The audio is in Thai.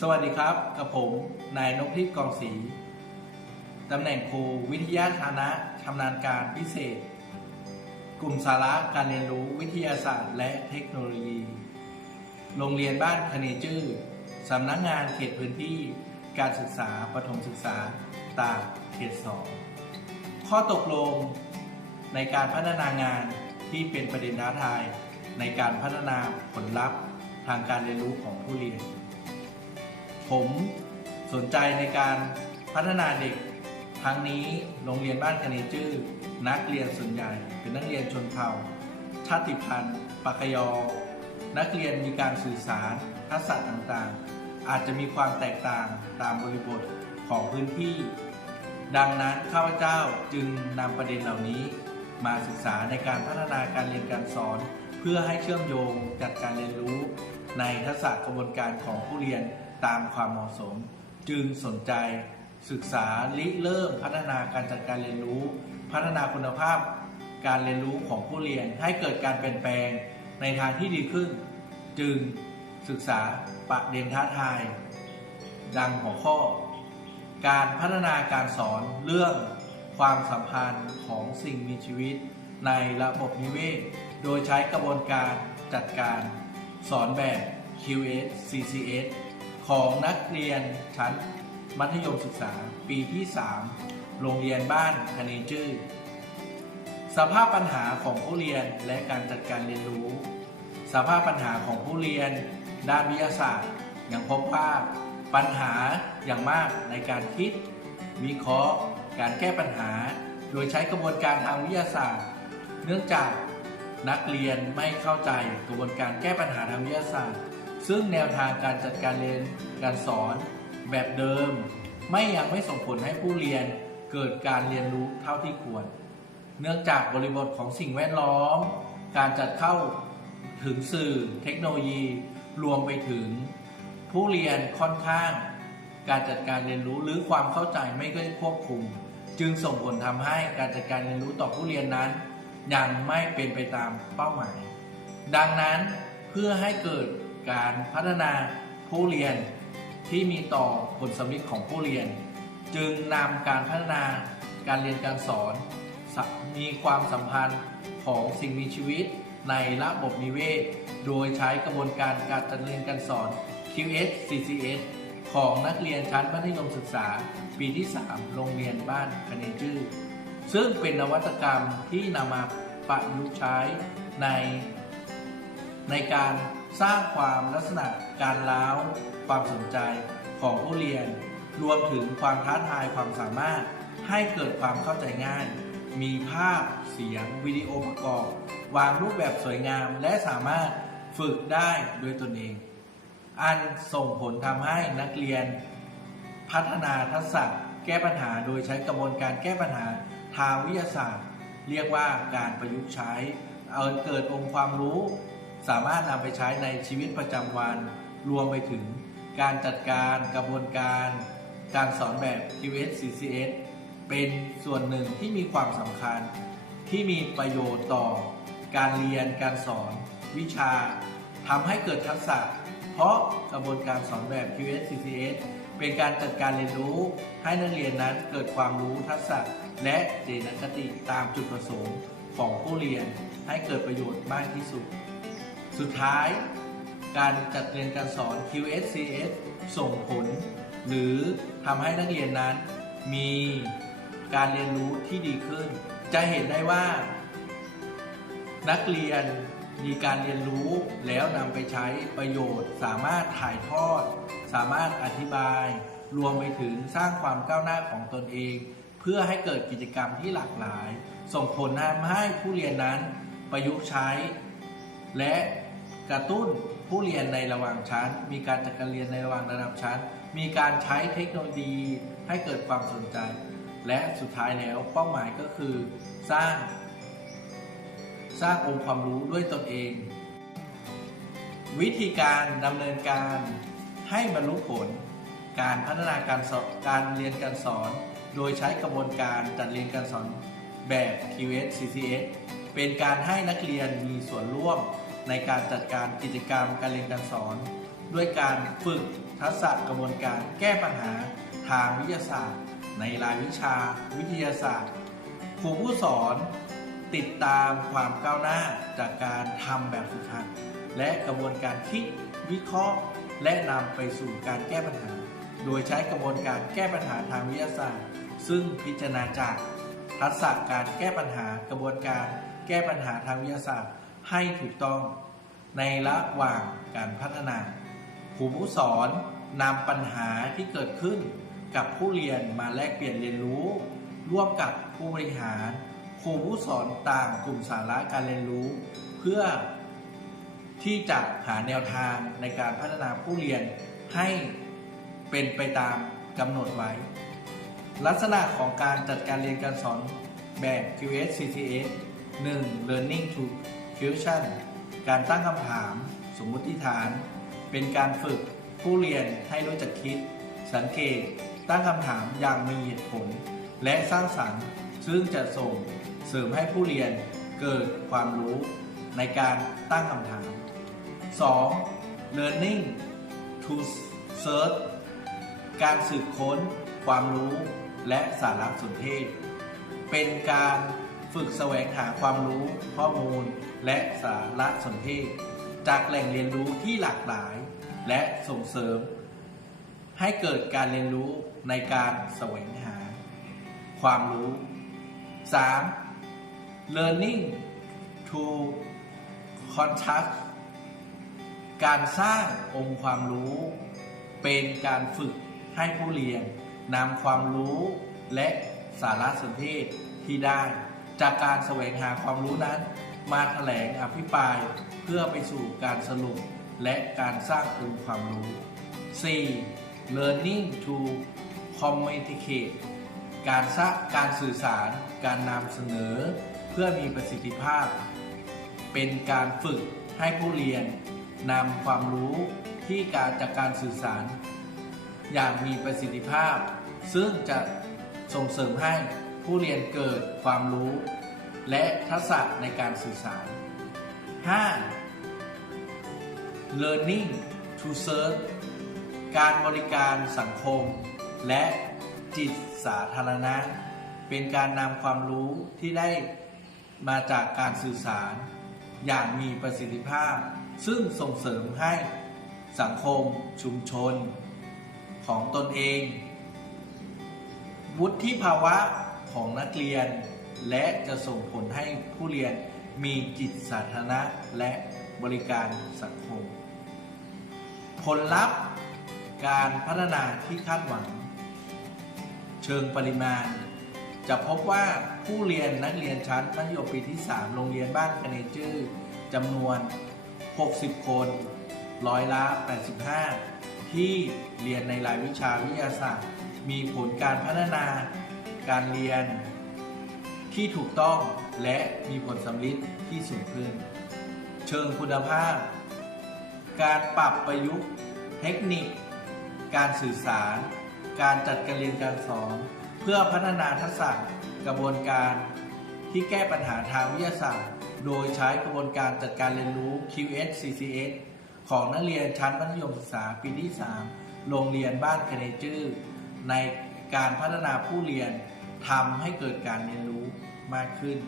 สวัสดีครับ กับผม นายนพทิพย์กองศรีตำแหน่งครูวิทยาฐานะชำนาญการพิเศษ กลุ่มสาระการเรียนรู้วิทยาศาสตร์และเทคโนโลยี โรงเรียนบ้านคเนจื้อสำนักงานเขตพื้นที่ การศึกษาประถมศึกษาตากเขตสองข้อตกลงในการพัฒนางานที่เป็นประเด็นท้าทายในการพัฒนาผลลัพธ์ทางการเรียนรู้ของผู้เรียน ผมสนใจในการพัฒนาเด็กทั้งนี้โรงเรียนบ้านคเนจื้อนักเรียนส่วนใหญ่ เป็นนักเรียนชนเผ่า ชาติพันธุ์ปากยอ นักเรียนมีการสื่อสารทักษะต่างๆ อาจจะมีความแตกต่างตามบริบทของพื้นที่ ดังนั้นข้าพเจ้าจึงนำประเด็นเหล่านี้ มาศึกษาในการพัฒนาการเรียนการสอน เพื่อให้เชื่อมโยงจัดการเรียนรู้ ในทักษะกระบวนการของผู้เรียน ตามความเหมาะสม จึงสนใจศึกษาริเริ่มพัฒนาการจัดการเรียนรู้ พัฒนาคุณภาพ การเรียนรู้ของผู้เรียนให้เกิดการเปลี่ยนแปลงในทางที่ดีขึ้น จึงศึกษาประเด็นท้าทาย ดังหัวข้อ การพัฒนาการสอนเรื่องความสัมพันธ์ของสิ่งมีชีวิต ในระบบนิเวศ โดยใช้กระบวนการจัดการ สอนแบบ QS CCS ของนักเรียนชั้นมัธยมศึกษาปีที่ 3 โรงเรียนบ้านคเนจื้อสภาพปัญหาของผู้เรียนและการจัดการเรียนรู้ สภาพปัญหาของผู้เรียน ด้านวิทยาศาสตร์ยังพบว่าปัญหาอย่างมากในการคิด วิเคราะห์ การแก้ปัญหา โดยใช้กระบวนการทางวิทยาศาสตร์ เนื่องจากนักเรียนไม่เข้าใจกระบวนการแก้ปัญหาทางวิทยาศาสตร์ ซึ่งแนวทางการจัดการเรียนการสอนแบบเดิม ไม่ยังไม่ส่งผลให้ผู้เรียนเกิดการเรียนรู้เท่าที่ควร เนื่องจากบริบทของสิ่งแวดล้อม การจัดเข้าถึงสื่อเทคโนโลยี รวมไปถึง ผู้เรียนค่อนข้าง การจัดการเรียนรู้หรือความเข้าใจไม่ได้ควบคุม จึงส่งผลทำให้การจัดการเรียนรู้ต่อผู้เรียนนั้น ยังไม่เป็นไปตามเป้าหมาย ดังนั้นเพื่อให้เกิด การพัฒนาผู้เรียนที่มีต่อผลสำลิดของผู้เรียน จึงนำการพัฒนาการเรียนการสอน มีความสัมพันธ์ของสิ่งมีชีวิตในระบบนิเวศ โดยใช้กระบวนการการจัดเรียนการสอน QS CCS ของนักเรียนชั้นมัธยมศึกษา ปีที่ 3 โรงเรียนบ้านคเนจื้อซึ่งเป็นนวัตกรรมที่นำมาประยุกต์ใช้ในในการ สร้างความลักษณะการล้าว ความสนใจของผู้เรียน รวมถึงความท้าทายความสามารถ ให้เกิดความเข้าใจง่าย มีภาพ เสียง วิดีโอประกอบ วางรูปแบบสวยงาม และสามารถฝึกได้ด้วยตนเอง อันส่งผลทำให้นักเรียน พัฒนาทักษะแก้ปัญหาโดยใช้กระบวนการแก้ปัญหาทางวิทยาศาสตร์ เรียกว่าการประยุกต์ใช้ เอาเกิดองค์ความรู้ สามารถนำไปใช้ในชีวิตประจำวัน รวมไปถึงการจัดการกระบวนการ การสอนแบบ QS CCS เป็นส่วนหนึ่งที่มีความสำคัญ ที่มีประโยชน์ต่อ การเรียนการสอนวิชาทำให้เกิดทักษะ เพราะกระบวนการสอนแบบ QS CCS เป็นการจัดการเรียนรู้ให้นักเรียนนั้นเกิดความรู้ทักษะและเจตคติตามจุดประสงค์ของผู้เรียนให้เกิดประโยชน์มากที่สุด สุดท้าย การจัดเรียนการสอน QSCS ส่งผล หรือทำให้นักเรียนนั้นมีการเรียนรู้ที่ดีขึ้น จะเห็นได้ว่า นักเรียนมีการเรียนรู้แล้วนำไปใช้ประโยชน์ สามารถถ่ายทอด สามารถอธิบาย รวมไปถึงสร้างความก้าวหน้าของตนเอง เพื่อให้เกิดกิจกรรมที่หลากหลาย ส่งผลทำให้ผู้เรียนนั้นประยุกต์ใช้ และ กระตุ้นผู้เรียนในระหว่างชั้น มีการจัดการเรียนในระหว่างระดับชั้น มีการใช้เทคโนโลยีให้เกิดความสนใจ และสุดท้ายแล้วเป้าหมายก็คือ สร้าง สร้างองค์ความรู้ด้วยตนเอง วิธีการดำเนินการให้บรรลุผล การพัฒนาการสอนการเรียนการสอน โดยใช้กระบวนการจัดเรียนการสอนแบบ QS CCS เป็นการให้นักเรียนมีส่วนร่วม ในการจัดการกิจกรรมการเรียนการสอน ด้วยการฝึกทักษะกระบวนการแก้ปัญหาทางวิทยาศาสตร์ ในรายวิชาวิทยาศาสตร์ครูผู้สอนติดตามความก้าวหน้าจากการทำแบบฝึกหัดและกระบวนการคิดวิเคราะห์ และนำไปสู่การแก้ปัญหา โดยใช้กระบวนการแก้ปัญหาทางวิทยาศาสตร์ ซึ่งพิจารณาจากทักษะการแก้ปัญหากระบวนการแก้ปัญหาทางวิทยาศาสตร์ ให้ถูกต้องในระหว่างการพัฒนาครูผู้สอนนำปัญหาที่เกิดขึ้นกับผู้เรียนมาแลกเปลี่ยนเรียนรู้ ร่วมกับผู้บริหาร ครูผู้สอนต่างกลุ่มสาระการเรียนรู้ เพื่อที่จะหาแนวทางในการพัฒนาผู้เรียนให้เป็นไปตามกำหนดไว้ ลักษณะของการจัดการเรียนการสอนแบบ QS CCS 1. Learning to Fusion การตั้งคำถาม สมมุติฐาน เป็นการฝึกผู้เรียนให้รู้จักคิด สังเกต ตั้งคำถามอย่างมีเหตุผล และสร้างสรรค์ ซึ่งจะส่งเสริมให้ผู้เรียนเกิดความรู้ในการตั้งคำถาม 2. Learning to search การสืบค้น ความรู้และสารสนเทศ เป็นการ ฝึกแสวงหาความรู้ข้อมูล และสารสนเทศ จากแหล่งเรียนรู้ที่หลากหลาย และส่งเสริม ให้เกิดการเรียนรู้ในการแสวงหา ความรู้ 3. learning to contrast การสร้างองค์ความรู้ เป็นการฝึกให้ผู้เรียนนำความรู้และสารสนเทศที่ได้ จากการแสวงหาความรู้นั้น มาแถลงอภิปรายเพื่อไปสู่การสรุปและการสร้างองค์ความรู้ 4. learning to communicate การสร้างการสื่อสาร การนำเสนอ เพื่อมีประสิทธิภาพ เป็นการฝึกให้ผู้เรียนนำความรู้ที่การจากการสื่อสาร อย่างมีประสิทธิภาพ ซึ่งจะส่งเสริมให้ ผู้เรียนเกิดความรู้ และทักษะในการสื่อสาร 5. learning to serve การบริการสังคม และจิตสาธารณะ เป็นการนำความรู้ที่ได้มาจากการสื่อสาร อย่างมีประสิทธิภาพ ซึ่งส่งเสริมให้สังคม ชุมชน ของตนเอง วุฒิภาวะ ของนักเรียน และจะส่งผลให้ผู้เรียนมีจิตสาธารณะและบริการสังคม ผลลัพธ์การพัฒนาที่คาดหวัง เชิงปริมาณ จะพบว่าผู้เรียนนักเรียนชั้นมัธยมปีที่ 3 โรงเรียนบ้านคเนจื้อจำนวน 60 คน ร้อยละ 85 ที่เรียนในรายวิชาวิทยาศาสตร์ มีผลการพัฒนา การเรียนที่ถูกต้องและมีผลสำลิดที่สูงขึ้น เชิงคุณภาพ การปรับประยุกต์ เทคนิค การสื่อสาร การจัดการเรียนการสอน เพื่อพัฒนาทักษะกระบวนการที่แก้ปัญหาทางวิทยาศาสตร์ โดยใช้กระบวนการจัดการเรียนรู้ QS CCS ของนักเรียนชั้นมัธยมศึกษาปีที่ 3 โรงเรียนบ้านคเนจื้อในการพัฒนาผู้เรียน ทำให้เกิดการเรียนรู้มากขึ้น